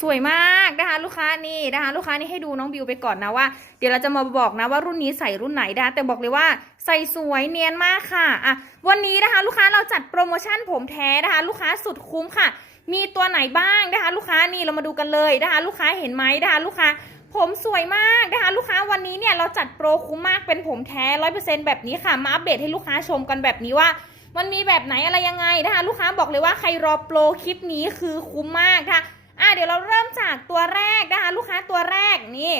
สวยมากนะคะลูกค้านี่นะคะลูกค้านี่ให้ดูน้องบิวไปก่อนนะว่า เดี๋ยวเราจะมาบอกนะว่ารุ่นนี้ใส่รุ่นไหนนะคะแต่บอกเลยว่าใส่สวยเนียนมากค่ะอะวันนี้นะคะลูกค้าเราจัดโปรโมชั่นผมแท้นะคะ ลูกค้าสุดคุ้มค่ะ มีตัวไหนบ้างนะคะ ลูกค้านี่เรามาดูกันเลยนะคะ ลูกค้าเห็นไหมนะคะลูกค้าผมสวยมากนะคะลูกค้าวันนี้เนี่ยเราจัดโปรคุ้มมากเป็นผมแท้ร้อยเปอร์เซ็นแบบนี้ค่ะ มาอัปเดตให้ลูกค้าชมกันแบบนี้ว่า มันมีแบบไหนอะไรยังไงนะคะ ลูกค้าบอกเลยว่าใครรอโปรคลิปนี้คือคุ้มมากค่ะ อะเดี๋ยวเราเริ่มจากตัวแรกนะคะ ลูกค้าตัวแรกนี่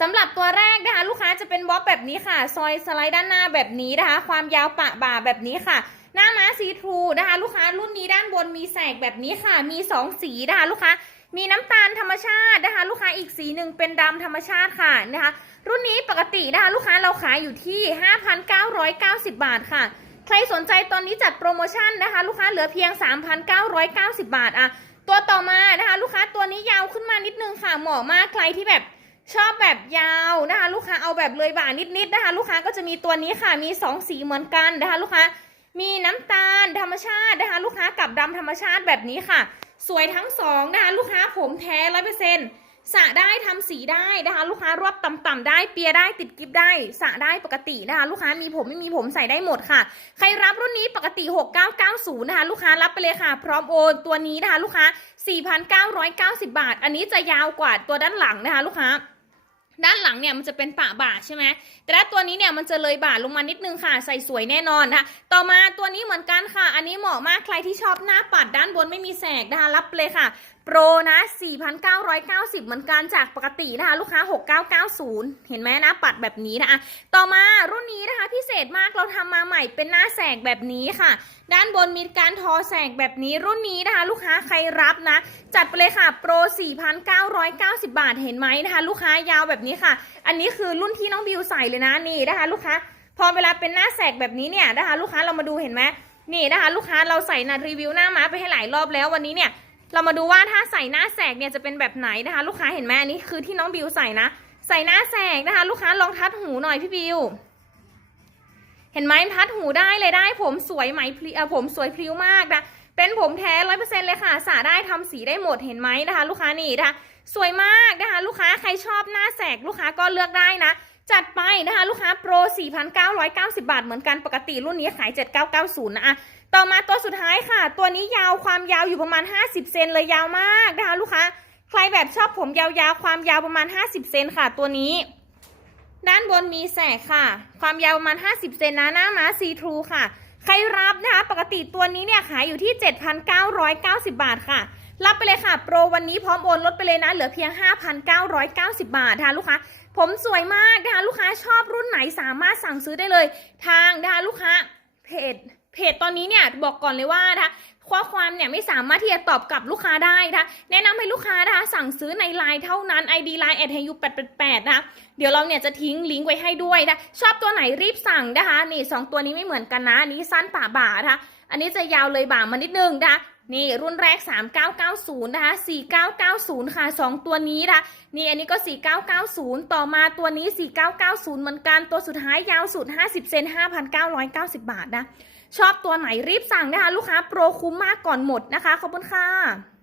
สำหรับตัวแรกนะคะ ลูกค้าจะเป็นบล็อบแบบนี้ค่ะ ซอยสไลด์ด้านหน้าแบบนี้นะคะ ความยาวปะบ่าแบบนี้ค่ะ หน้าม้าสีทรูนะคะ ลูกค้ารุ่นนี้ด้านบนมีแสกแบบนี้ค่ะ มีสองสีนะคะลูกค้ามีน้ำตาลธรรมชาตินะคะ ลูกค้าอีกสีหนึ่งเป็นดำธรรมชาติค่ะนะคะ รุ่นนี้ปกตินะคะ ลูกค้าเราขายอยู่ที่ 5,990 บาทค่ะ ใครสนใจตอนนี้จัดโปรโมชั่นนะคะ ลูกค้าเหลือเพียง 3,990 บาทอะ ตัวต่อมานะคะ ลูกค้าตัวนี้ยาวขึ้นมานิดนึงค่ะเหมาะมากใครที่แบบชอบแบบยาวนะคะ ลูกค้าเอาแบบเลยบ่านิดๆนะคะ ลูกค้าก็จะมีตัวนี้ค่ะมี 2 สีเหมือนกันนะคะ ลูกค้ามีน้ำตาลธรรมชาตินะคะ ลูกค้ากับดำธรรมชาติแบบนี้ค่ะ สวยทั้งสองนะคะ ลูกค้าผมแท้ร้อยเปอร์เซ็นต์ สระได้ทำสีได้นะคะ ลูกค้ารวบต่ำๆได้เปียได้ติดกิฟได้สระได้ปกตินะคะ ลูกค้ามีผมไม่มีผมใส่ได้หมดค่ะ ใครรับรุ่นนี้ปกติ 6990 นะคะ ลูกค้ารับไปเลยค่ะ พร้อมโอนตัวนี้นะคะ ลูกค้า 4,990 บาท อันนี้จะยาวกว่าตัวด้านหลังนะคะ ลูกค้าด้านหลังเนี่ยมันจะเป็นปะบ่าใช่ไหม แต่ถ้าตัวนี้เนี่ยมันจะเลยบ่าลงมานิดนึงค่ะ ใส่สวยแน่นอนนะคะ ต่อมาตัวนี้เหมือนกันค่ะ อันนี้เหมาะมากใครที่ชอบหน้าปัดด้านบนไม่มีแสกนะคะรับไปเลยค่ะ โปรนะ 4,990 เหมือนกันจากปกตินะคะ ลูกค้า 6990 เห็นไหมน้าปัดแบบนี้นะคะต่อมารุ่นนี้นะคะพิเศษมากเราทำมาใหม่เป็นหน้าแสกแบบนี้ค่ะ ด้านบนมีการทอแสกแบบนี้รุ่นนี้นะคะ ลูกค้าใครรับนะ จัดไปเลยค่ะ โปร 4,990 บาทเห็นไหมนะคะ ลูกค้ายาวแบบนี้ค่ะ อันนี้คือรุ่นที่น้องบิวใส่เลยนะนี่นะคะ ลูกค้า พอเวลาเป็นหน้าแสกแบบนี้เนี่ยนะคะ ลูกค้าเรามาดูเห็นไหมนี่นะคะ ลูกค้าเราใส่นะรีวิวหน้าม้าไปให้หลายรอบแล้ววันนี้เนี่ย เรามาดูว่าถ้าใส่หน้าแสกเนี่ยจะเป็นแบบไหนนะคะ ลูกค้าเห็นไหมอันนี้คือที่น้องบิวใส่นะ ใส่หน้าแสกนะคะ ลูกค้าลองทัดหูหน่อยพี่บิว เห็นไหมทัดหูได้เลยได้ ผมสวยไหมพลิเอ่อผมสวยพลิ้วมากนะเป็นผมแท้ร้อยเปอร์เซ็นเลยค่ะสระได้ทำสีได้หมดเห็นไหมนะคะ ลูกค้านี่นะคะ สวยมากนะคะ ลูกค้าใครชอบหน้าแสกลูกค้าก็เลือกได้นะ จัดไปนะคะลูกค้าโปร 4,990 บาทเหมือนกันปกติรุ่นนี้ขาย 7990 นะอะต่อมาตัวสุดท้ายค่ะ ตัวนี้ยาวความยาวอยู่ประมาณ 50 เซนเลยยาวมากนะคะลูกค้า ใครแบบชอบผมยาวๆ ความยาวประมาณ 50 เซนค่ะ ตัวนี้ ด้านบนมีแสกค่ะ ความยาวประมาณ 50 เซนนะหน้าม้าซีทรูค่ะ ใครรับนะคะ ปกติตัวนี้เนี่ยขายอยู่ที่ 7,990 บาทค่ะ รับไปเลยค่ะ โปรวันนี้พร้อมโอนลดไปเลยนะ เหลือเพียง 5,990 บาทค่ะลูกค้า ผมสวยมากนะคะลูกค้าชอบรุ่นไหนสามารถสั่งซื้อได้เลย ทางนะคะลูกค้าเพจเพจตอนนี้เนี่ยบอกก่อนเลยว่านะคะข้อความเนี่ยไม่สามารถที่จะตอบกลับลูกค้าได้นะคะแนะนำให้ลูกค้านะคะสั่งซื้อในไลน์เท่านั้น ID Line แอดเฮยู888นะคะเดี๋ยวเราเนี่ยจะทิ้งลิงก์ไว้ให้ด้วยนะชอบตัวไหนรีบสั่งนะคะนี่สองตัวนี้ไม่เหมือนกันนะอันนี้สั้นป่าบ่านะคะอันนี้จะยาวเลยบ่ามานิดนึงนะคะนี่รุ่นแรก 3990 นะคะ 4990 ค่ะ 2 ตัวนี้นะคะนี่อันนี้ก็ 4990 ต่อมาตัวนี้ 4990 เหมือนกัน ตัวสุดท้ายยาวสุด 50 เซน 5,990 บาทนะ ชอบตัวไหนรีบสั่งนะคะ ลูกค้าโปรคุ้มมากก่อนหมดนะคะ ขอบคุณค่ะ